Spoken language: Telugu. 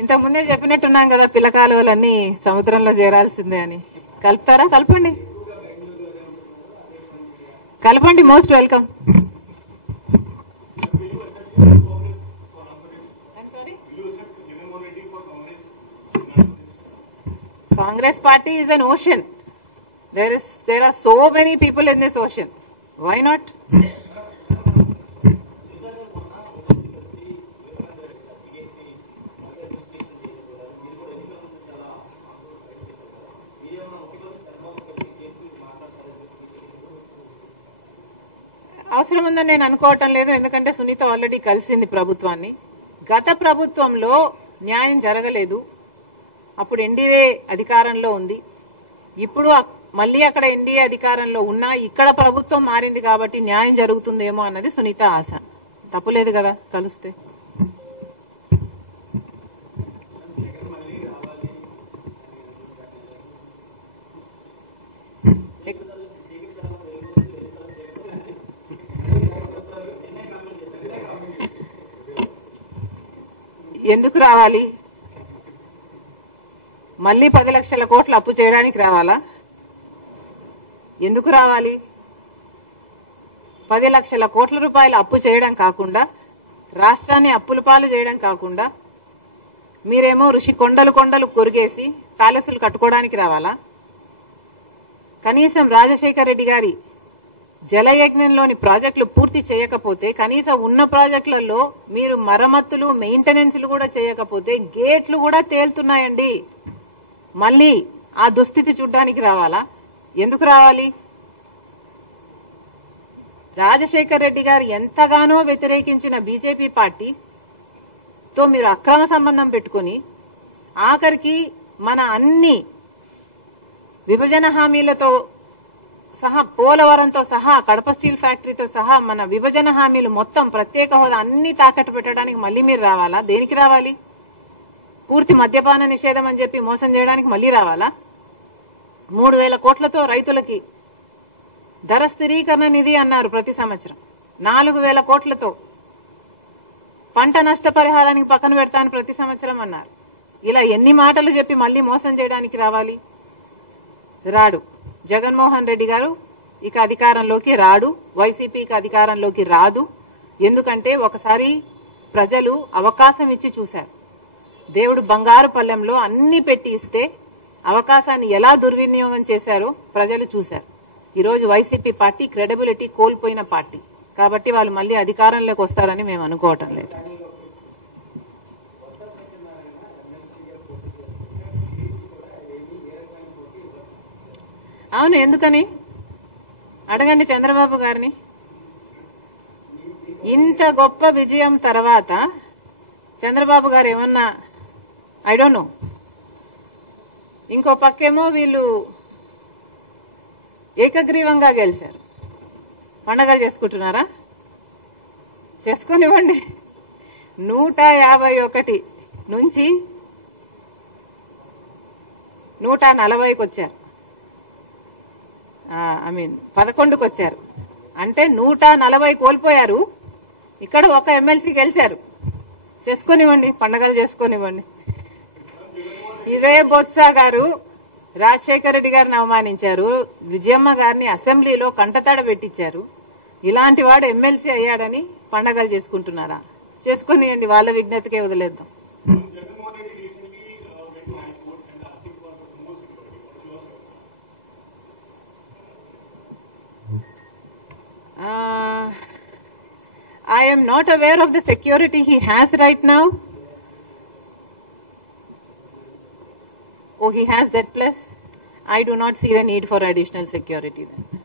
ఇంతకుముందే చెప్పినట్టున్నాం కదా, పిల్లకాలువలన్నీ సముద్రంలో చేరాల్సిందే అని. కలుపుతారా? కలపండి, కలపండి. Most welcome. Congress party is an ocean. There are so many people in this ocean. Why not? అవసరం ఉందని నేను అనుకోవటం లేదు. ఎందుకంటే సునీత ఆల్రెడీ కలిసింది ప్రభుత్వాన్ని. గత ప్రభుత్వంలో న్యాయం జరగలేదు. అప్పుడు ఎన్డీఏ అధికారంలో ఉంది. ఇప్పుడు మళ్ళీ అక్కడ ఎన్డీఏ అధికారంలో ఉన్నా ఇక్కడ ప్రభుత్వం మారింది కాబట్టి న్యాయం జరుగుతుందేమో అన్నది సునీత ఆశ. తప్పులేదు కదా కలిస్తే. ఎందుకు రావాలి? మళ్ళీ 10 లక్షల కోట్లు అప్పు చేయడానికి రావాలా? ఎందుకు రావాలి? 10 లక్షల కోట్ల రూపాయలు అప్పు చేయడం కాకుండా, రాష్ట్రాన్ని అప్పుల పాలు చేయడం కాకుండా, మీరేమో ఋషి కొండలు కొండలు కొరిగేసి ప్యాలెస్లు కట్టుకోవడానికి రావాలా? కనీసం రాజశేఖర్ రెడ్డి గారి జలయజ్ఞంలోని ప్రాజెక్టులు పూర్తి చేయకపోతే, కనీసం ఉన్న ప్రాజెక్టులలో మీరు మరమ్మతులు మెయింటెనెన్స్లు కూడా చేయకపోతే గేట్లు కూడా తేలుతున్నాయండి. మళ్ళీ ఆ దుస్థితి చూడ్డానికి రావాలా? ఎందుకు రావాలి? రాజశేఖర్ రెడ్డి గారు ఎంతగానో వ్యతిరేకించిన బీజేపీ పార్టీతో మీరు అక్రమ సంబంధం పెట్టుకుని ఆఖరికి మన అన్ని విభజన హామీలతో సహా, పోలవరంతో సహా, కడప స్టీల్ ఫ్యాక్టరీతో సహా మన విభజన హామీలు మొత్తం, ప్రత్యేక హోదా అన్ని తాకట్టు పెట్టడానికి మళ్ళీ మీరు రావాలా? దేనికి రావాలి? పూర్తి మద్యపాన నిషేధం అని చెప్పి మోసం చేయడానికి మళ్ళీ రావాలా? 3,000 కోట్లతో రైతులకి ధర స్థిరీకరణ నిధి అన్నారు ప్రతి సంవత్సరం. 4,000 కోట్లతో పంట నష్టపరిహారానికి పక్కన పెడతాను ప్రతి సంవత్సరం అన్నారు. ఇలా ఎన్ని మాటలు చెప్పి మళ్ళీ మోసం చేయడానికి రావాలి? రాడు. జగన్మోహన్ రెడ్డి గారు ఇక అధికారంలోకి రాడు. వైసీపీకి అధికారంలోకి రాదు. ఎందుకంటే ఒకసారి ప్రజలు అవకాశం ఇచ్చి చూశారు. దేవుడు బంగారు పల్లెంలో అన్ని పెట్టి ఇస్తే అవకాశాన్ని ఎలా దుర్వినియోగం చేశారో ప్రజలు చూశారు. ఈరోజు వైసీపీ పార్టీ క్రెడిబిలిటీ కోల్పోయిన పార్టీ. కాబట్టి వాళ్ళు మళ్ళీ అధికారంలోకి వస్తారని మేము అనుకోవటం లేదు. అవును, ఎందుకని అడగండి చంద్రబాబు గారిని. ఇంత గొప్ప విజయం తర్వాత చంద్రబాబు గారు ఏమన్నా, ఐ డోంట్ నో, ఇంకో పక్కేమో వీళ్ళు ఏకగ్రీవంగా గెలిచారు. పండగలు చేసుకుంటున్నారా? చేసుకునివ్వండి. 151 నుంచి 140కి వచ్చారు. 11కి వచ్చారు. అంటే 140 కోల్పోయారు. ఇక్కడ ఒక ఎమ్మెల్సీ గెలిచారు. చేసుకునివ్వండి, పండగలు చేసుకునివ్వండి. ఇదే బొత్స గారు రాజశేఖర రెడ్డి గారిని అవమానించారు. విజయమ్మ గారిని అసెంబ్లీలో కంటతడ పెట్టించారు. ఇలాంటి వాడు ఎమ్మెల్సీ అయ్యాడని పండగలు చేసుకుంటున్నారా? చేసుకునివ్వండి, వాళ్ళ విజ్ఞతకే వదిలేద్దాం. I am not aware of the security he has right now. Oh, he has that plus. I do not see the need for additional security then.